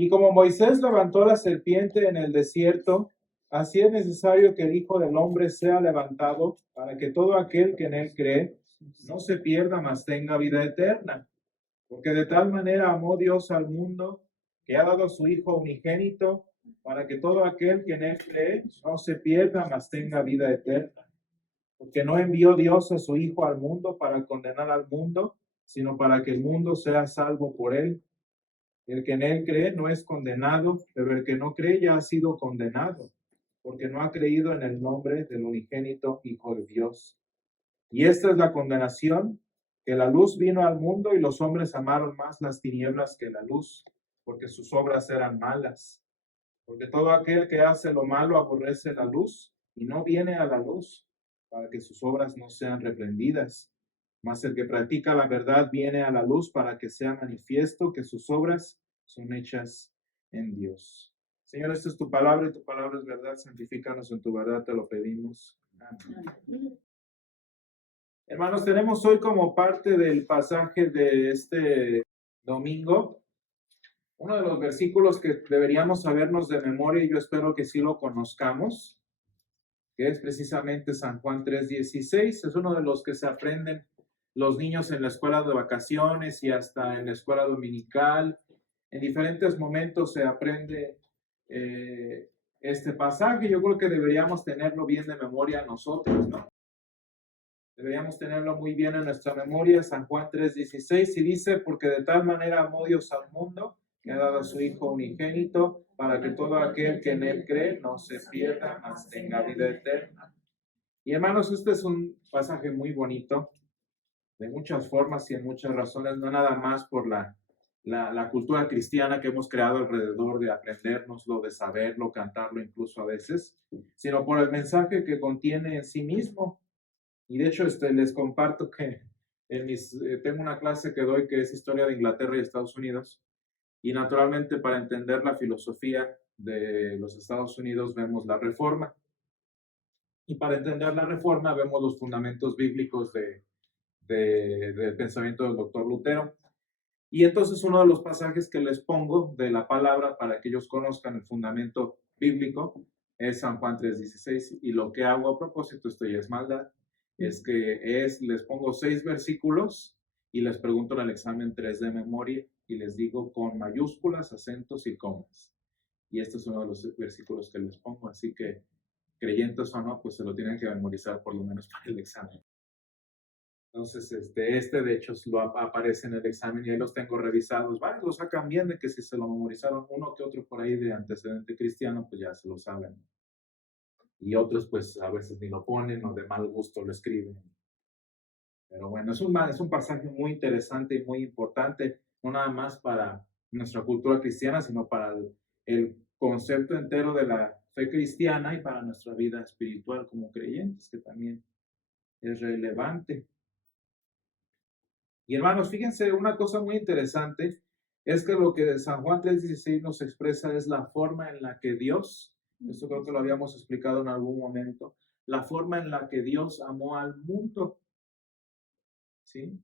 Y como Moisés levantó la serpiente en el desierto, así es necesario que el Hijo del Hombre sea levantado para que todo aquel que en él cree no se pierda, mas tenga vida eterna. Porque de tal manera amó Dios al mundo que ha dado a su Hijo unigénito para que todo aquel que en él cree no se pierda, mas tenga vida eterna. Porque no envió Dios a su Hijo al mundo para condenar al mundo, sino para que el mundo sea salvo por él. El que en él cree no es condenado, pero el que no cree ya ha sido condenado, porque no ha creído en el nombre del unigénito Hijo de Dios. Y esta es la condenación, que la luz vino al mundo y los hombres amaron más las tinieblas que la luz, porque sus obras eran malas. Porque todo aquel que hace lo malo aborrece la luz y no viene a la luz, para que sus obras no sean reprendidas. Mas el que practica la verdad viene a la luz para que sea manifiesto que sus obras son hechas en Dios. Señor, esta es tu palabra y tu palabra es verdad. Santifícanos en tu verdad, te lo pedimos. Amén. Hermanos, tenemos hoy como parte del pasaje de este domingo uno de los versículos que deberíamos sabernos de memoria, y yo espero que sí lo conozcamos, que es precisamente San Juan 3:16. Es uno de los que se aprenden los niños en la escuela de vacaciones y hasta en la escuela dominical. En diferentes momentos se aprende este pasaje. Yo creo que deberíamos tenerlo bien de memoria nosotros, ¿no? Deberíamos tenerlo muy bien en nuestra memoria. San Juan 3:16 y dice, porque de tal manera amó Dios al mundo, que ha dado a su Hijo unigénito, para que todo aquel que en él cree no se pierda, mas tenga vida eterna. Y hermanos, este es un pasaje muy bonito, de muchas formas y en muchas razones, no nada más por la cultura cristiana que hemos creado alrededor de aprendérnoslo, de saberlo, cantarlo incluso a veces, sino por el mensaje que contiene en sí mismo. Y de hecho, les comparto que tengo una clase que doy que es Historia de Inglaterra y Estados Unidos. Y naturalmente para entender la filosofía de los Estados Unidos vemos la Reforma. Y para entender la Reforma vemos los fundamentos bíblicos del pensamiento del doctor Lutero. Y entonces uno de los pasajes que les pongo de la palabra para que ellos conozcan el fundamento bíblico es San Juan 3:16. Y lo que hago a propósito, esto ya es maldad, es que les pongo 6 versículos y les pregunto en el examen 3 de memoria y les digo con mayúsculas, acentos y comas. Y este es uno de los versículos que les pongo, así que creyentes o no, pues se lo tienen que memorizar por lo menos para el examen. Entonces, de hecho aparece en el examen y ahí los tengo revisados. Varios lo sacan bien de que si se lo memorizaron uno que otro por ahí de antecedente cristiano, pues ya se lo saben. Y otros, pues a veces ni lo ponen o de mal gusto lo escriben. Pero bueno, es un pasaje muy interesante y muy importante, no nada más para nuestra cultura cristiana, sino para el concepto entero de la fe cristiana y para nuestra vida espiritual como creyentes, que también es relevante. Y hermanos, fíjense, una cosa muy interesante es que lo que San Juan 3:16 nos expresa es la forma en la que Dios, esto creo que lo habíamos explicado en algún momento, la forma en la que Dios amó al mundo, ¿sí?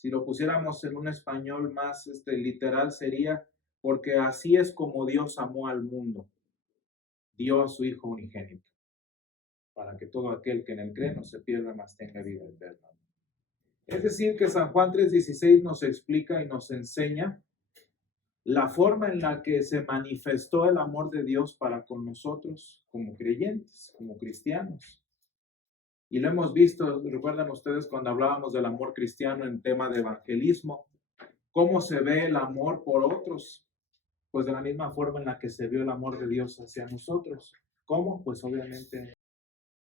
Si lo pusiéramos en un español más literal sería, porque así es como Dios amó al mundo, dio a su Hijo unigénito, para que todo aquel que en él cree no se pierda, mas tenga vida eterna. Es decir, que San Juan 3:16 nos explica y nos enseña la forma en la que se manifestó el amor de Dios para con nosotros como creyentes, como cristianos. Y lo hemos visto, recuerdan ustedes cuando hablábamos del amor cristiano en tema de evangelismo, cómo se ve el amor por otros, pues de la misma forma en la que se vio el amor de Dios hacia nosotros. ¿Cómo? Pues obviamente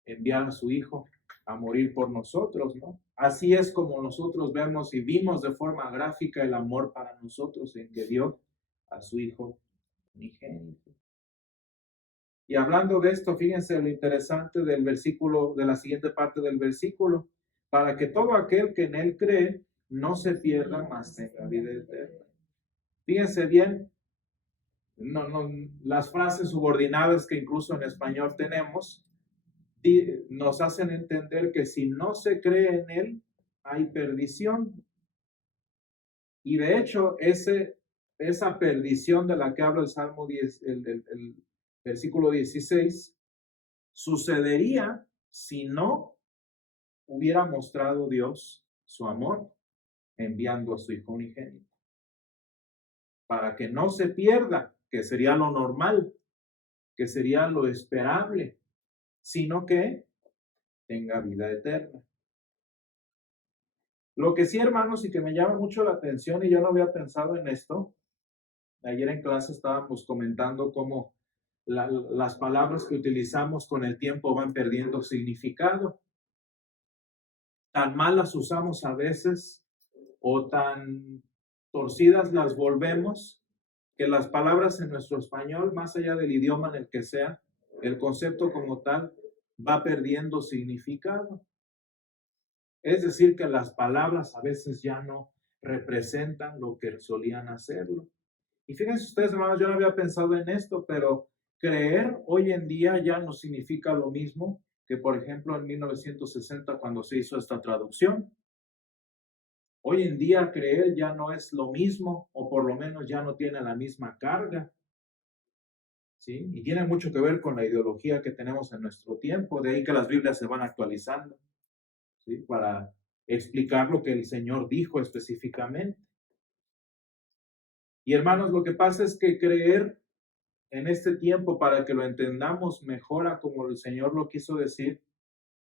enviar a su Hijo a morir por nosotros, ¿no? Así es como nosotros vemos y vimos de forma gráfica el amor para nosotros en que dio a su Hijo unigénito. Y hablando de esto, fíjense lo interesante del versículo, de la siguiente parte del versículo, para que todo aquel que en él cree no se pierda, mas tenga vida eterna. Fíjense bien, las frases subordinadas que incluso en español tenemos, nos hacen entender que si no se cree en él, hay perdición. Y de hecho, esa perdición de la que habla el Salmo 10, el versículo 16, sucedería si no hubiera mostrado Dios su amor enviando a su Hijo unigénito, para que no se pierda, que sería lo normal, que sería lo esperable, sino que tenga vida eterna. Lo que sí, hermanos, y que me llama mucho la atención, y yo no había pensado en esto, ayer en clase estábamos comentando cómo las palabras que utilizamos con el tiempo van perdiendo significado. Tan mal las usamos a veces o tan torcidas las volvemos que las palabras en nuestro español, más allá del idioma en el que sea, el concepto como tal va perdiendo significado. Es decir, que las palabras a veces ya no representan lo que solían hacerlo. Y fíjense ustedes, hermanos, yo no había pensado en esto, pero creer hoy en día ya no significa lo mismo que, por ejemplo, en 1960 cuando se hizo esta traducción. Hoy en día creer ya no es lo mismo, o por lo menos ya no tiene la misma carga, ¿sí? Y tiene mucho que ver con la ideología que tenemos en nuestro tiempo, de ahí que las Biblias se van actualizando, ¿sí? Para explicar lo que el Señor dijo específicamente. Y hermanos, lo que pasa es que creer en este tiempo, para que lo entendamos mejor a como el Señor lo quiso decir,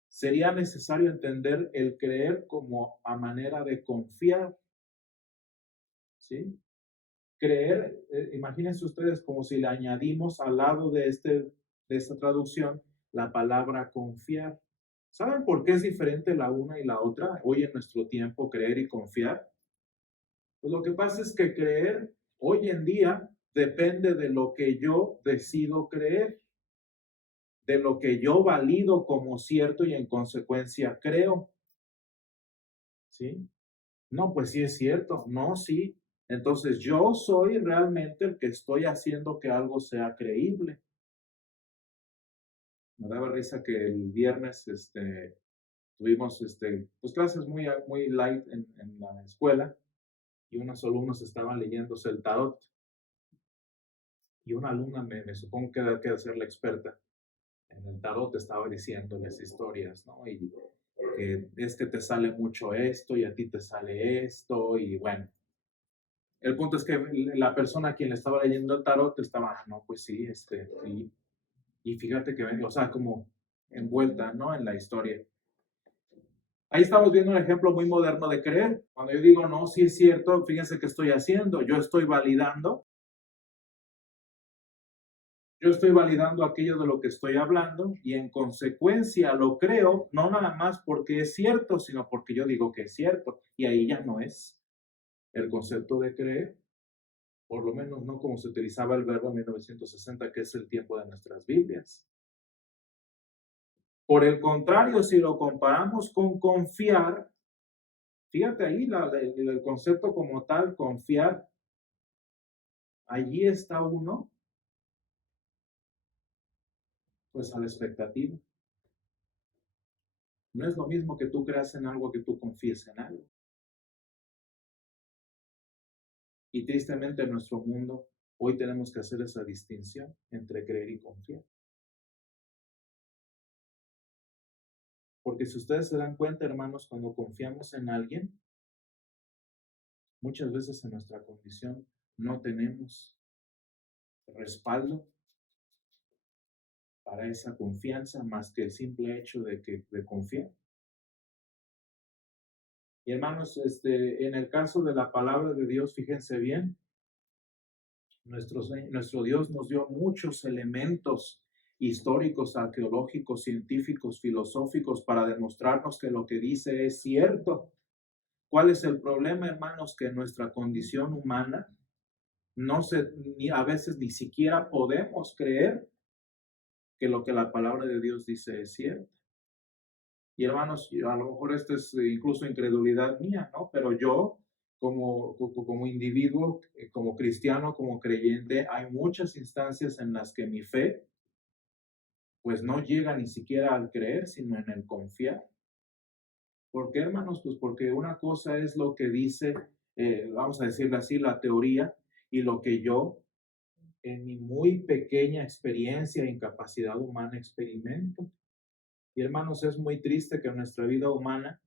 sería necesario entender el creer como a manera de confiar, ¿sí? Creer, imagínense ustedes como si le añadimos al lado de esta traducción la palabra confiar. ¿Saben por qué es diferente la una y la otra hoy en nuestro tiempo, creer y confiar? Pues lo que pasa es que creer hoy en día depende de lo que yo decido creer, de lo que yo valido como cierto y en consecuencia creo. ¿Sí? No, pues sí es cierto. No, sí. Entonces yo soy realmente el que estoy haciendo que algo sea creíble. Me daba risa que el viernes tuvimos pues clases muy light en la escuela y unos alumnos estaban leyéndose el tarot y una alumna me supongo que debe de ser la experta en el tarot, estaba diciéndoles historias, ¿no? Y es que te sale mucho esto y a ti te sale esto y bueno. El punto es que la persona a quien le estaba leyendo el tarot estaba, no, pues sí, sí. Y fíjate que, o sea, como envuelta, ¿no? En la historia. Ahí estamos viendo un ejemplo muy moderno de creer. Cuando yo digo, no, sí es cierto, fíjense qué estoy haciendo. Yo estoy validando aquello de lo que estoy hablando y en consecuencia lo creo, no nada más porque es cierto, sino porque yo digo que es cierto. Y ahí ya no es el concepto de creer, por lo menos no como se utilizaba el verbo en 1960, que es el tiempo de nuestras Biblias. Por el contrario, si lo comparamos con confiar, fíjate ahí el concepto como tal, confiar, allí está uno, pues a la expectativa. No es lo mismo que tú creas en algo que tú confíes en algo. Y tristemente en nuestro mundo hoy tenemos que hacer esa distinción entre creer y confiar. Porque si ustedes se dan cuenta, hermanos, cuando confiamos en alguien, muchas veces en nuestra condición no tenemos respaldo para esa confianza más que el simple hecho de confiar. Y hermanos, en el caso de la palabra de Dios, fíjense bien, nuestro Dios nos dio muchos elementos históricos, arqueológicos, científicos, filosóficos para demostrarnos que lo que dice es cierto. ¿Cuál es el problema, hermanos? Que nuestra condición humana a veces ni siquiera podemos creer que lo que la palabra de Dios dice es cierto. Y hermanos, a lo mejor esto es incluso incredulidad mía, ¿no? Pero yo, como individuo, como cristiano, como creyente, hay muchas instancias en las que mi fe, pues no llega ni siquiera al creer, sino en el confiar. ¿Por qué, hermanos? Pues porque una cosa es lo que dice vamos a decirle así, la teoría y lo que yo en mi muy pequeña experiencia e incapacidad humana experimento. Y hermanos, es muy triste que en nuestra vida humana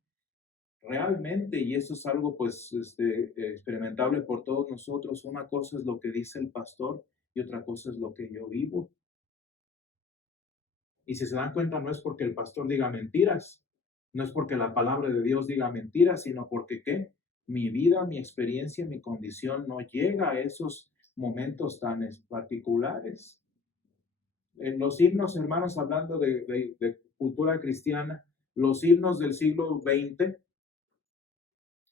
realmente, y eso es algo pues experimentable por todos nosotros, una cosa es lo que dice el pastor y otra cosa es lo que yo vivo. Y si se dan cuenta, no es porque el pastor diga mentiras, no es porque la palabra de Dios diga mentiras, sino porque ¿qué? Mi vida, mi experiencia, mi condición no llega a esos momentos tan particulares. En los himnos, hermanos, hablando de cultura cristiana, los himnos del siglo XX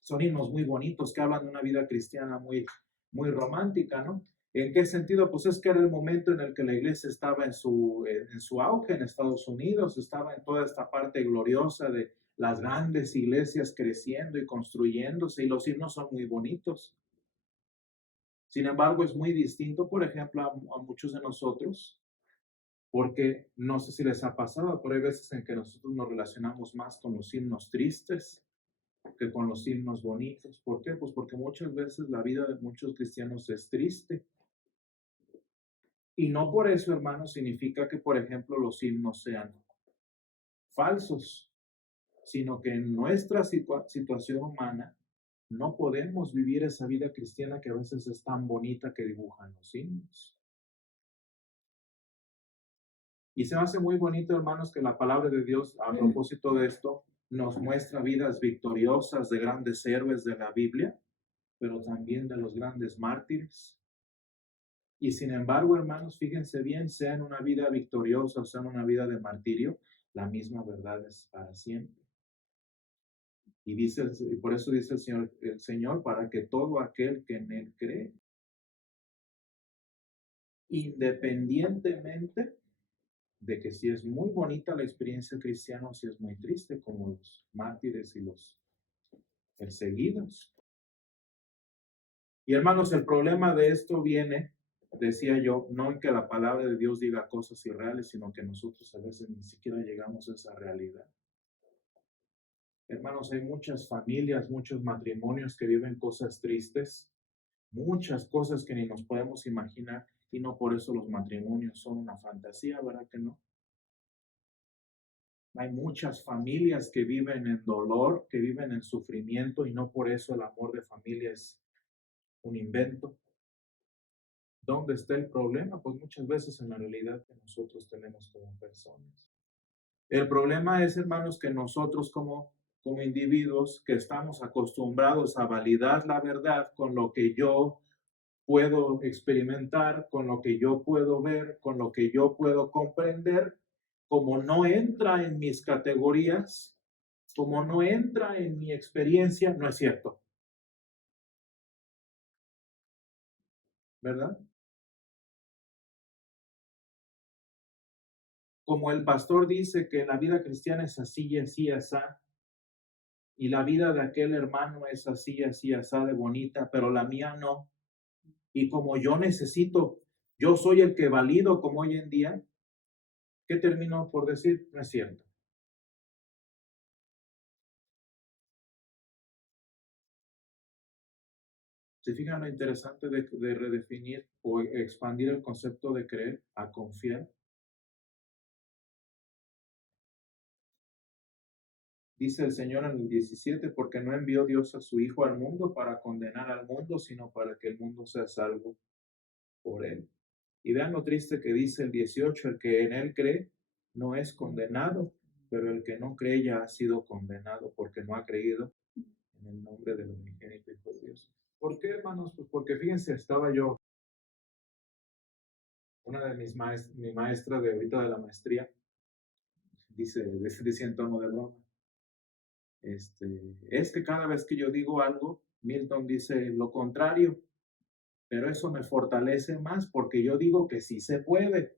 son himnos muy bonitos que hablan de una vida cristiana muy romántica, ¿no? ¿En qué sentido? Pues es que era el momento en el que la iglesia estaba en su auge en Estados Unidos, estaba en toda esta parte gloriosa de las grandes iglesias creciendo y construyéndose, y los himnos son muy bonitos. Sin embargo, es muy distinto, por ejemplo, a muchos de nosotros, porque no sé si les ha pasado, pero hay veces en que nosotros nos relacionamos más con los himnos tristes que con los himnos bonitos. ¿Por qué? Pues porque muchas veces la vida de muchos cristianos es triste. Y no por eso, hermanos, significa que, por ejemplo, los himnos sean falsos, sino que en nuestra situación humana no podemos vivir esa vida cristiana que a veces es tan bonita que dibujan los himnos. Y se me hace muy bonito, hermanos, que la palabra de Dios, a propósito de esto, nos muestra vidas victoriosas de grandes héroes de la Biblia, pero también de los grandes mártires. Y sin embargo, hermanos, fíjense bien, sea en una vida victoriosa o sea en una vida de martirio, la misma verdad es para siempre. Y por eso dice el Señor, para que todo aquel que en Él cree, independientemente de que si es muy bonita la experiencia cristiana o si es muy triste, como los mártires y los perseguidos. Y hermanos, el problema de esto viene, decía yo, no en que la palabra de Dios diga cosas irreales, sino que nosotros a veces ni siquiera llegamos a esa realidad. Hermanos, hay muchas familias, muchos matrimonios que viven cosas tristes, muchas cosas que ni nos podemos imaginar, y no por eso los matrimonios son una fantasía, ¿verdad que no? Hay muchas familias que viven en dolor, que viven en sufrimiento, y no por eso el amor de familia es un invento. ¿Dónde está el problema? Pues muchas veces en la realidad que nosotros tenemos como personas. El problema es, hermanos, que nosotros como individuos que estamos acostumbrados a validar la verdad con lo que yo puedo experimentar, con lo que yo puedo ver, con lo que yo puedo comprender, como no entra en mis categorías, como no entra en mi experiencia, no es cierto. ¿Verdad? Como el pastor dice que la vida cristiana es así y así, asá, y la vida de aquel hermano es así, así, asá de bonita, pero la mía no. Y como yo necesito, yo soy el que valido como hoy en día, ¿qué termino por decir? No es cierto. ¿Se fijan lo interesante de redefinir o expandir el concepto de creer a confiar? Dice el Señor en el 17, porque no envió Dios a su Hijo al mundo para condenar al mundo, sino para que el mundo sea salvo por él. Y vean lo triste que dice el 18, el que en él cree no es condenado, pero el que no cree ya ha sido condenado porque no ha creído en el nombre del unigénito Hijo de Dios. ¿Por qué, hermanos? Pues porque fíjense, estaba yo, una de mi maestra de ahorita de la maestría, dice en tono de broma, es que cada vez que yo digo algo, Milton dice lo contrario, pero eso me fortalece más porque yo digo que sí se puede.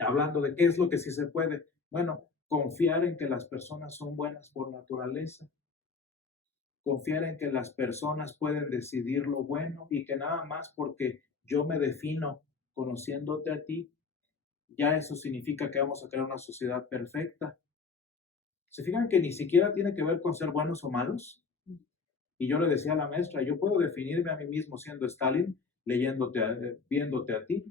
Hablando de qué es lo que sí se puede. Bueno, confiar en que las personas son buenas por naturaleza. Confiar en que las personas pueden decidir lo bueno y que nada más porque yo me defino conociéndote a ti, ya eso significa que vamos a crear una sociedad perfecta. ¿Se fijan que ni siquiera tiene que ver con ser buenos o malos? Y yo le decía a la maestra, yo puedo definirme a mí mismo siendo Stalin, viéndote a ti.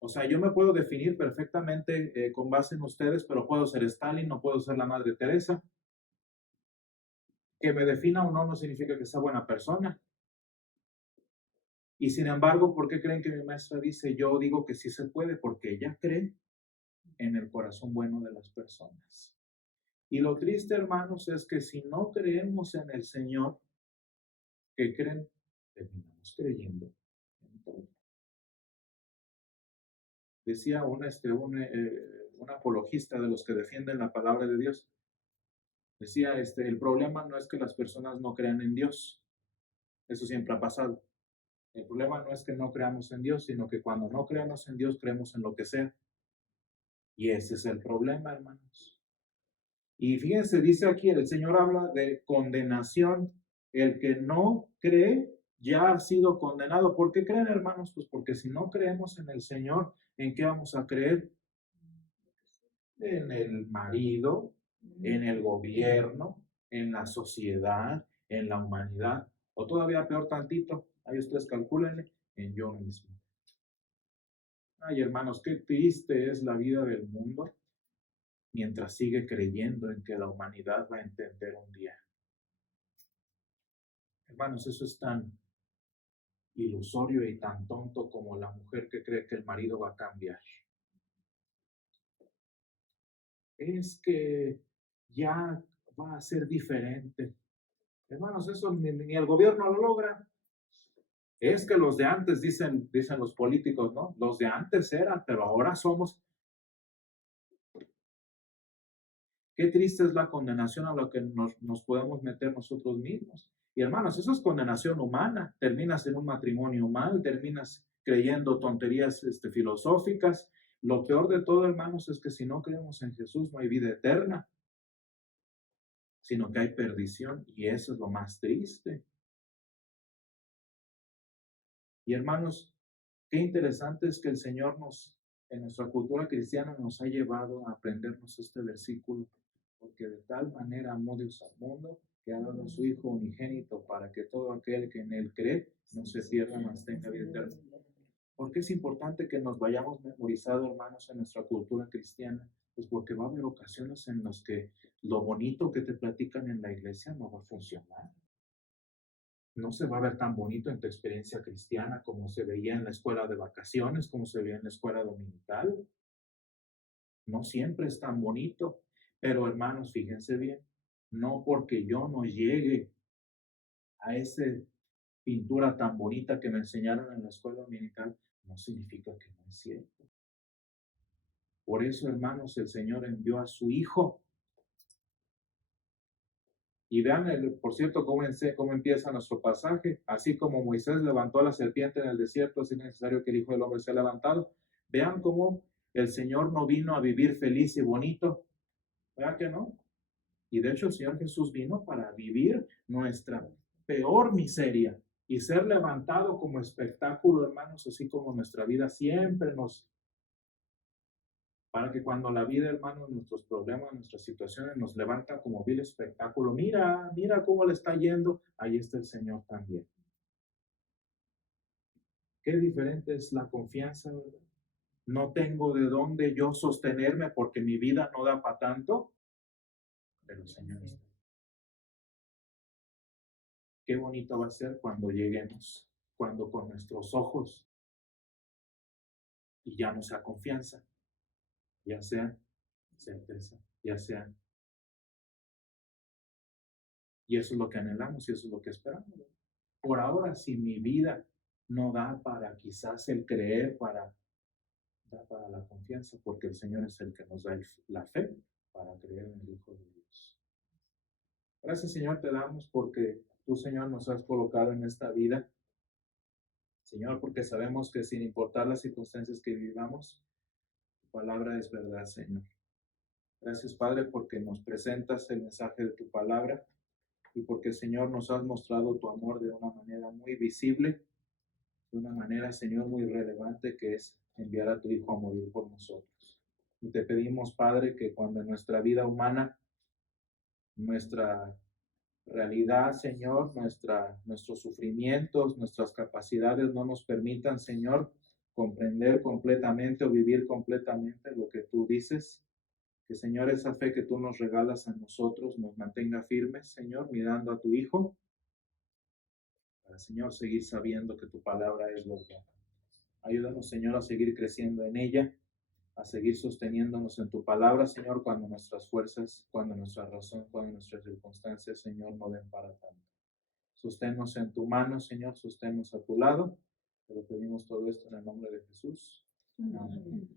O sea, yo me puedo definir perfectamente con base en ustedes, pero puedo ser Stalin, no puedo ser la Madre Teresa. Que me defina o no no significa que sea buena persona. Y sin embargo, ¿por qué creen que mi maestra dice? Yo digo que sí se puede, porque ella cree en el corazón bueno de las personas. Y lo triste, hermanos, es que si no creemos en el Señor, ¿qué creen? Terminamos creyendo en todo. Decía un apologista de los que defienden la palabra de Dios, decía, el problema no es que las personas no crean en Dios, eso siempre ha pasado. El problema no es que no creamos en Dios, sino que cuando no creemos en Dios, creemos en lo que sea. Y ese es el problema, hermanos. Y fíjense, dice aquí, el Señor habla de condenación. El que no cree ya ha sido condenado. ¿Por qué creen, hermanos? Pues porque si no creemos en el Señor, ¿en qué vamos a creer? En el marido, en el gobierno, en la sociedad, en la humanidad, o todavía peor tantito, ahí ustedes calculen, en yo mismo. Ay, hermanos, qué triste es la vida del mundo mientras sigue creyendo en que la humanidad va a entender un día. Hermanos, eso es tan ilusorio y tan tonto como la mujer que cree que el marido va a cambiar. Es que ya va a ser diferente. Hermanos, eso ni el gobierno lo logra. Es que los de antes, dicen los políticos, ¿no? Los de antes eran, pero ahora somos. Qué triste es la condenación a la que nos podemos meter nosotros mismos. Y hermanos, eso es condenación humana. Terminas en un matrimonio mal, terminas creyendo tonterías filosóficas. Lo peor de todo, hermanos, es que si no creemos en Jesús no hay vida eterna, sino que hay perdición. Y eso es lo más triste. Y hermanos, qué interesante es que el Señor en nuestra cultura cristiana nos ha llevado a aprendernos este versículo, porque de tal manera amó Dios al mundo que ha dado a su Hijo unigénito para que todo aquel que en Él cree no se pierda, mas tenga vida eterna. ¿Por qué es importante que nos vayamos memorizando, hermanos, en nuestra cultura cristiana? Pues porque va a haber ocasiones en las que lo bonito que te platican en la iglesia no va a funcionar. No se va a ver tan bonito en tu experiencia cristiana como se veía en la escuela de vacaciones, como se veía en la escuela dominical. No siempre es tan bonito, pero hermanos, fíjense bien, no porque yo no llegue a esa pintura tan bonita que me enseñaron en la escuela dominical, no significa que no es cierto. Por eso, hermanos, el Señor envió a su Hijo. Y vean, por cierto, cómo empieza nuestro pasaje. Así como Moisés levantó a la serpiente en el desierto, así es necesario que el Hijo del Hombre sea levantado. Vean cómo el Señor no vino a vivir feliz y bonito. ¿Verdad que no? Y de hecho el Señor Jesús vino para vivir nuestra peor miseria y ser levantado como espectáculo, hermanos, así como nuestra vida siempre para que cuando la vida, hermanos, nuestros problemas, nuestras situaciones nos levantan como vil espectáculo, mira cómo le está yendo, ahí está el Señor también. Qué diferente es la confianza, ¿verdad? No tengo de dónde yo sostenerme porque mi vida no da para tanto, pero el Señor está. Qué bonito va a ser cuando lleguemos, cuando con nuestros ojos y ya no sea confianza, ya sea certeza, ya sea. Y eso es lo que anhelamos y eso es lo que esperamos. Por ahora, si mi vida no da para quizás el creer, da para la confianza, porque el Señor es el que nos da la fe para creer en el Hijo de Dios. Gracias, Señor, te damos porque tú, Señor, nos has colocado en esta vida. Señor, porque sabemos que sin importar las circunstancias que vivamos, tu palabra es verdad, Señor. Gracias, Padre, porque nos presentas el mensaje de tu palabra y porque, Señor, nos has mostrado tu amor de una manera muy visible, de una manera, Señor, muy relevante, que es enviar a tu Hijo a morir por nosotros. Y te pedimos, Padre, que cuando en nuestra vida humana, nuestra realidad, Señor, nuestros sufrimientos, nuestras capacidades no nos permitan, Señor, comprender completamente o vivir completamente lo que tú dices. Que, Señor, esa fe que tú nos regalas a nosotros nos mantenga firmes, Señor, mirando a tu Hijo, para, Señor, seguir sabiendo que tu palabra es verdad. Ayúdanos, Señor, a seguir creciendo en ella, a seguir sosteniéndonos en tu palabra, Señor, cuando nuestras fuerzas, cuando nuestra razón, cuando nuestras circunstancias, Señor, no den para tanto. Sosténnos en tu mano, Señor, sosténnos a tu lado. Te lo pedimos todo esto en el nombre de Jesús. Amén.